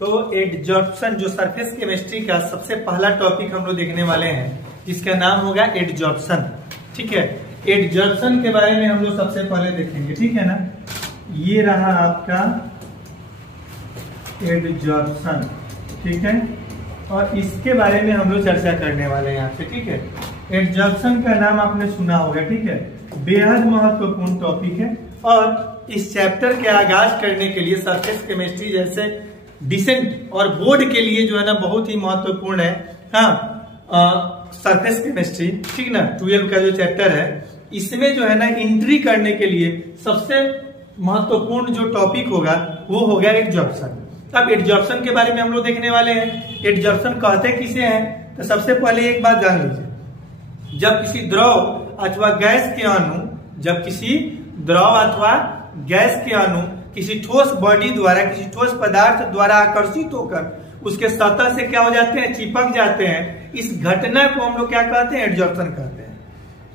तो एडजॉर्प्शन जो surface chemistry का सबसे पहला टॉपिक हम लोग देखने वाले हैं, जिसका नाम होगा एडजॉर्प्शन। ठीक है, एडजॉर्प्शन के बारे में हम लोग सबसे पहले देखेंगे। ठीक है ना, ये रहा आपका एडजॉर्प्शन। ठीक है, और इसके बारे में हम लोग चर्चा करने वाले हैं यहाँ से। ठीक है, एडजॉर्प्शन का नाम आपने सुना होगा। ठीक है, बेहद महत्वपूर्ण टॉपिक है और इस चैप्टर के आगाज करने के लिए सरफेस केमिस्ट्री जैसे डिसेंट और बोर्ड के लिए जो है ना बहुत ही महत्वपूर्ण है। हाँ, सरफेस केमिस्ट्री, ठीक ना, 12 का जो चैप्टर है, इसमें जो है ना एंट्री करने के लिए सबसे महत्वपूर्ण जो टॉपिक होगा वो होगा एडजॉर्प्शन। अब एडजॉर्प्शन के बारे में हम लोग देखने वाले हैं। एडजॉर्प्शन कहते किसे हैं, तो सबसे पहले एक बात जान लीजिए, जब किसी द्रव अथवा गैस के अणु, जब किसी द्रव अथवा गैस के अणु किसी ठोस बॉडी द्वारा, किसी ठोस पदार्थ द्वारा आकर्षित होकर उसके सतह से क्या हो जाते हैं, चिपक जाते हैं, इस घटना को हम लोग क्या कहते हैं, एडजॉर्प्शन कहते हैं।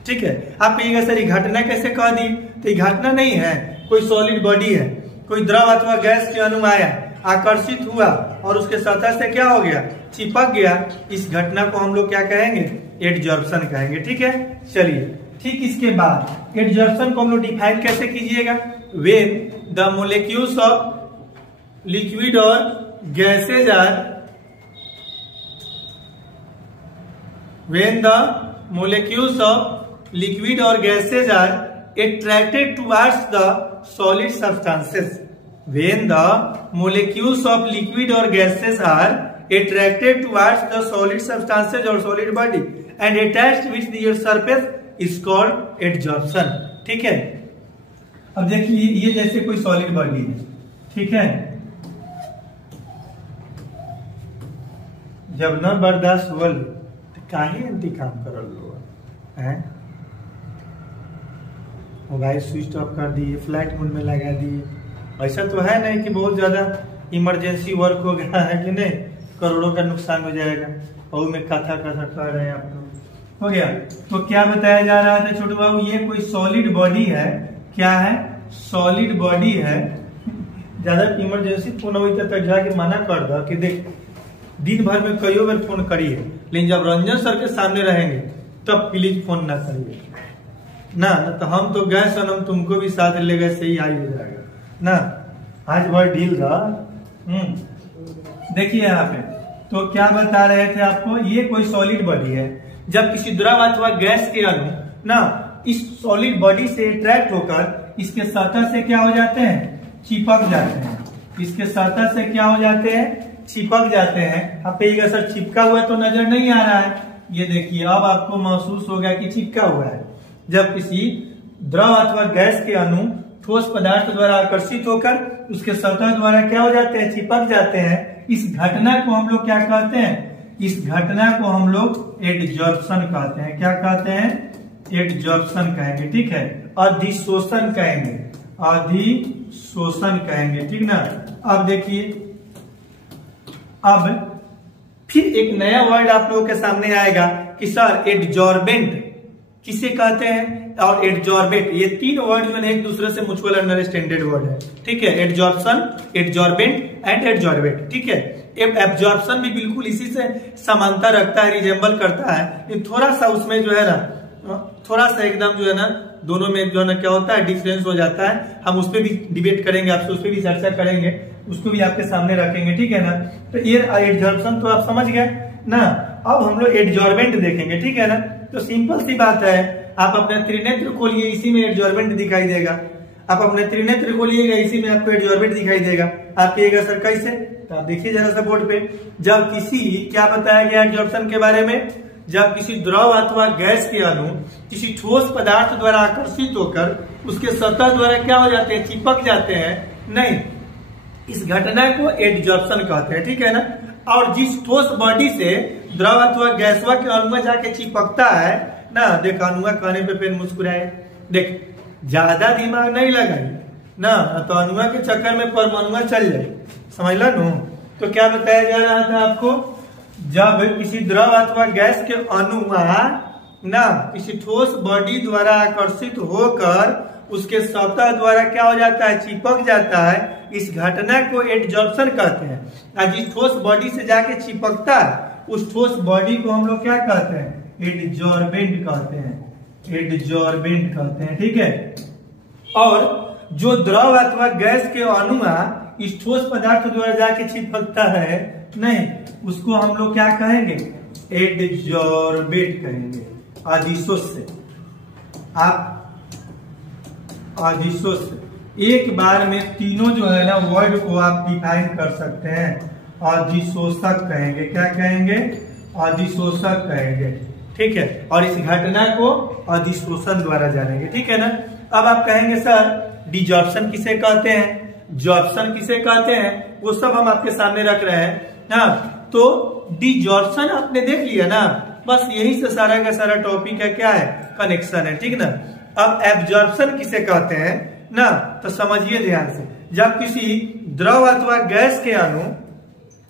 ठीक है, आप कहिएगा सर ये घटना कैसे कह दी, तो ये घटना नहीं है, कोई सॉलिड बॉडी है, कोई द्रव अथवा गैस के अणु आया, आकर्षित हुआ और उसके सतह से क्या हो गया, चिपक गया, इस घटना को हम लोग क्या कहेंगे, एडजॉर्प्शन कहेंगे। ठीक है, चलिए, ठीक इसके बाद एडजॉर्प्शन को हम लोग डिफाइन कैसे कीजिएगा, when the molecules of liquid और gases are, when the molecules of liquid और gases are attracted towards the solid substances, when the molecules of liquid or gases are attracted towards the solid substances or solid body and attached with their surface is called adsorption। ठीक है, अब देखिए ये जैसे कोई solid body है, ठीक है, जब न बर्दाश्त होल तो काहे एंटी काम करल लोग हैं, मोबाइल स्विच ऑफ कर दिए, फ्लाइट मोड में लगा दिए। ऐसा तो है नहीं कि बहुत ज्यादा इमरजेंसी वर्क हो गया है कि नहीं, करोड़ों का नुकसान हो जाएगा, और में कथा कर रहे हैं आप लोग, हो गया। तो क्या बताया जा रहा था छोटू बाबू, ये कोई सॉलिड बॉडी है, क्या है, सॉलिड बॉडी है। ज्यादा इमरजेंसी फोन हुई तक जाके मना कर दो कि देख दिन भर में कई बार फोन करिए, लेकिन जब रंजन सर के सामने रहेंगे तब प्लीज फोन ना करिए ना, तो हम तो गए सनम, तुमको भी साथ ले गए, सही आई हो जाएगा ना, आज वह डील रहा। देखिए यहाँ पे तो क्या बता रहे थे आपको, ये कोई सॉलिड बॉडी है, जब किसी द्रव अथवा गैस के अणु ना इस सॉलिड बॉडी से अट्रैक्ट होकर इसके सतह से क्या हो जाते हैं, चिपक जाते हैं, इसके सतह से क्या हो जाते हैं, चिपक जाते हैं। आप कहिएगा सर चिपका हुआ तो नजर नहीं आ रहा है, ये देखिए अब आपको महसूस होगा कि चिपका हुआ है। जब किसी द्रव अथवा गैस के अणु ठोस पदार्थ द्वारा आकर्षित होकर उसके सतह द्वारा क्या हो जाते हैं, चिपक जाते हैं, इस घटना को हम लोग क्या कहते हैं, इस घटना को हम लोग एडजॉर्प्शन कहते हैं। क्या कहते हैं, एडजॉर्प्शन कहेंगे। ठीक है, अधिशोषण कहेंगे, अधिशोषण कहेंगे। ठीक ना, अब देखिए, अब फिर एक नया वर्ड आप लोगों के सामने आएगा कि सर एडजॉर्बेंट किसे कहते हैं और एडजॉर्बेट, ये तीन वर्ड जो है एक दूसरे से म्यूचुअल अंडरस्टैंडेड वर्ड है। ठीक है, एडजॉर्प्शन, एडजॉर्बेंट एंड एडजॉर्बेट। ठीक है, एब्जॉर्प्शन भी बिल्कुल इसी से समानता रखता है, रिजेंबल करता है, थोड़ा सा उसमें जो है ना, थोड़ा सा एकदम जो है ना दोनों में जो है ना क्या होता है, डिफरेंस हो जाता है। हम उस पर भी डिबेट करेंगे, आपसे उस पर भी चर्चा करेंगे, उसको भी आपके सामने रखेंगे। ठीक है ना, तो ये एडजॉर्प्शन तो आप समझ गए ना। अब हम लोग एडजॉर्बेंट देखेंगे। ठीक है ना, तो सिंपल सी बात है, आप अपने त्रिनेत्र खोलिए, इसी में एडजॉर्बेंट दिखाई देगा। आप अपने त्रिनेत्र खोलिएगा, इसी में आपको एडजॉर्बेंट दिखाई देगा। आप कहिएगा सर कैसे, तो आप देखिए जरा सा बोर्ड पे, जब किसी, क्या बताया गया एडजॉर्प्शन के बारे में, जब किसी द्रव अथवा गैस के अणु किसी ठोस पदार्थ द्वारा आकर्षित होकर उसके सतह द्वारा क्या हो जाते हैं, चिपक जाते हैं, नहीं, इस घटना को एडजॉर्प्शन कहते हैं। ठीक है ना, और जिस ठोस बॉडी से द्रव अथवा गैसवा के अणुआ जाके चिपकता है ना, देख अणुआ कहने पे पेन मुस्कुराए, देख ज्यादा दिमाग नहीं लगाई ना, तो अणुआ के चक्कर में परमाणुआ चल जाए, समझला नु। तो क्या बताया जा रहा था आपको, जब किसी द्रव अथवा गैस के अणुआ ना किसी ठोस बॉडी द्वारा आकर्षित होकर उसके सतह द्वारा क्या हो जाता है, चिपक जाता है। इस घटना को एडजॉर्प्शन कहते हैं। और जिस ठोस बॉडी से जाके चिपकता है उस ठोस बॉडी को हम लोग क्या कहते हैं, एडजॉर्बेंट कहते हैं, एडजॉर्बेंट कहते हैं। ठीक है। और जो द्रव अथवा गैस के अणु इस ठोस पदार्थ द्वारा जाके चिपकता है नहीं, उसको हम लोग क्या कहेंगे, एडजॉर्बेट कहेंगे। अधिशोष से आप अधिशोष एक बार में तीनों जो है ना वर्ड को आप डिफाइन कर सकते हैं। अधिशोषक कहेंगे, क्या कहेंगे, अधिशोषक कहेंगे। ठीक है। और इस घटना को अधिशोषण द्वारा जानेंगे। ठीक है ना। अब आप कहेंगे सर डिजॉर्प्शन किसे कहते हैं, जॉर्प्शन किसे कहते हैं, वो सब हम आपके सामने रख रहे हैं ना। तो डिजॉर्प्शन आपने देख लिया ना, बस यही से सारा का सारा टॉपिक है, क्या है, कनेक्शन है। ठीक ना। अब एब्जॉर्प्शन किसे कहते हैं ना, तो समझिए ध्यान से। जब किसी द्रव अथवा गैस के अणु,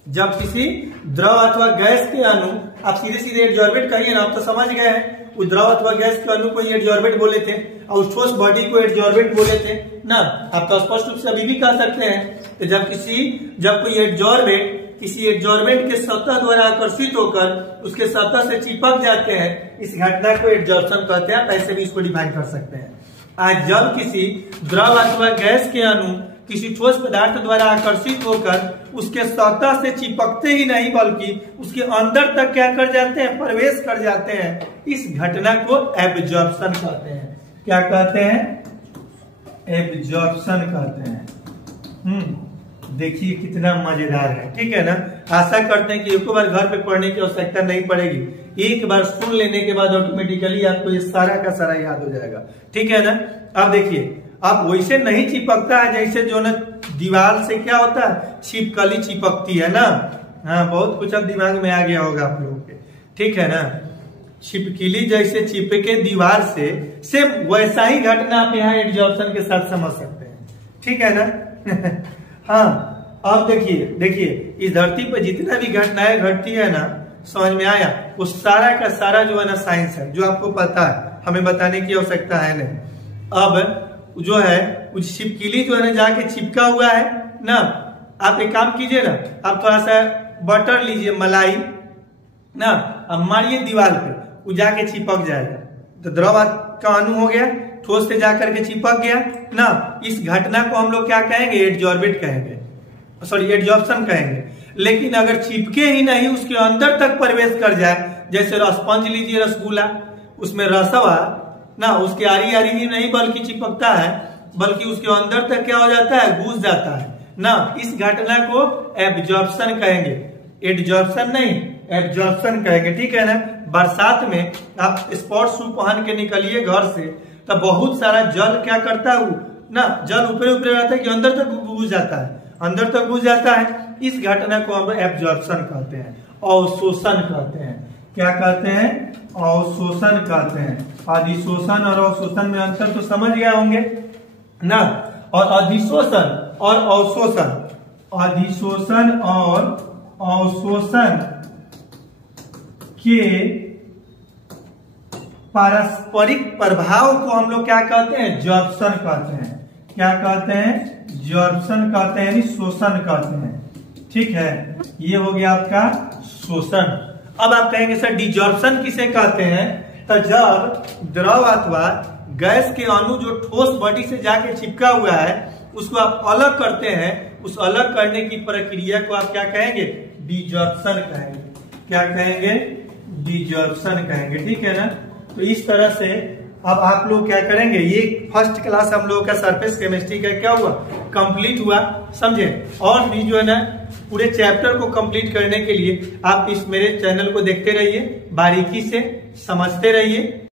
जब किसी द्रव अथवा गैस के अणु, आप सीधे सीधे एडजॉर्बेट कहिए ना, आप तो समझ गए हैं। उस द्रव अथवा गैस के अणु को एडजॉर्बेट बोले थे और उस ठोस बॉडी को एडजॉर्बेट बोले थे ना। आप तो स्पष्ट रूप से अभी भी कह सकते हैं। तो जब कोई एडजॉर्बेट किसी एडजॉर्बेंट के सतह द्वारा आकर्षित होकर उसके सतह से चिपक जाते हैं, इस घटना को एडजॉर्प्शन कहते हैं। ऐसे भी इसको डिफाइन कर सकते हैं। आज जब किसी द्रव अथवा गैस के अणु किसी ठोस पदार्थ द्वारा आकर्षित होकर उसके सतह से चिपकते ही नहीं बल्कि उसके अंदर तक क्या कर जाते हैं, प्रवेश कर जाते हैं, इस घटना को एब्जॉर्प्शन कहते हैं। क्या कहते हैं, एब्जॉर्प्शन कहते हैं। देखिए कितना मजेदार है। ठीक है ना। आशा करते हैं कि एक बार घर पे पढ़ने की आवश्यकता नहीं पड़ेगी, एक बार सुन लेने के बाद ऑटोमेटिकली आपको ये सारा का सारा याद हो जाएगा। ठीक है ना। अब देखिए, अब वैसे नहीं चिपकता है जैसे जो ना दीवार से क्या होता है, छिपकली चिपकती है ना। हाँ, बहुत कुछ अब दिमाग में आ गया होगा आप लोगों के। ठीक है ना। छिपकली जैसे चिपके दीवार से, सेम वैसा ही घटना आप यहाँ एडजॉर्प्शन के साथ समझ सकते हैं। ठीक है ना। हाँ, अब देखिए इस धरती पर जितना भी घटनाएं घटती है ना, समझ में आया, वो सारा का सारा जो है ना साइंस है, जो आपको पता है, हमें बताने की आवश्यकता है नहीं। अब जो है उस छिपकली जो है ना जाके चिपका हुआ है ना। आप एक काम कीजिए ना, आप थोड़ा सा बटर लीजिए, मलाई ना, अब मारिए दीवार पे, वो जाके चिपक जाएगा। तो द्रव का अणु हो गया, ठोस से जाकर के चिपक गया ना। इस घटना को हम लोग क्या कहेंगे, एडजॉर्बेट कहेंगे, सॉरी एडजॉर्प्शन कहेंगे। लेकिन अगर चिपके ही नहीं, उसके अंदर तक प्रवेश कर जाए, जैसे स्पंज लीजिए, रसगुल्ला, उसमें रसवा ना उसके आरी आरी ही नहीं बल्कि चिपकता है, बल्कि उसके अंदर तक क्या हो जाता है, घुस जाता है ना। इस घटना को एब्जॉर्प्शन कहेंगे, एडजॉर्प्शन नहीं, एब्जॉर्प्शन कहेंगे। ठीक है ना। बरसात में आप स्पोर्ट्स शू पहन के निकलिए घर से, तो बहुत सारा जल क्या करता है ना, जल ऊपर ऊपर रहता है कि अंदर तक घुस जाता है, अंदर तक घुस जाता है। इस घटना को हम एब्जॉर्प्शन कहते हैं, अवशोषण कहते हैं। क्या कहते हैं, अवशोषण कहते हैं। अधिशोषण और अवशोषण में अंतर तो समझ गए होंगे ना। और अधिशोषण और अवशोषण, अधिशोषण और अवशोषण के पारस्परिक प्रभाव को हम लोग क्या कहते हैं, जॉर्प्शन कहते हैं। क्या कहते हैं, जॉर्प्शन कहते हैं, यानी शोषण कहते हैं। ठीक है, ये हो गया आपका शोषण। अब आप कहेंगे सर डिजॉर्प्शन किसे कहते हैं, तो जब द्रव अथवा गैस के अणु जो ठोस बॉडी से जाके चिपका हुआ है उसको आप अलग करते हैं, उस अलग करने की प्रक्रिया को आप क्या कहेंगे, डिजॉर्प्शन कहेंगे। क्या कहेंगे, डिजॉर्प्शन कहेंगे। ठीक है ना। तो इस तरह से अब आप लोग क्या करेंगे, ये फर्स्ट क्लास हम लोगों का सरफेस केमिस्ट्री का क्या हुआ, कंप्लीट हुआ, समझे। और भी जो है ना पूरे चैप्टर को कंप्लीट करने के लिए आप इस मेरे चैनल को देखते रहिए, बारीकी से समझते रहिए।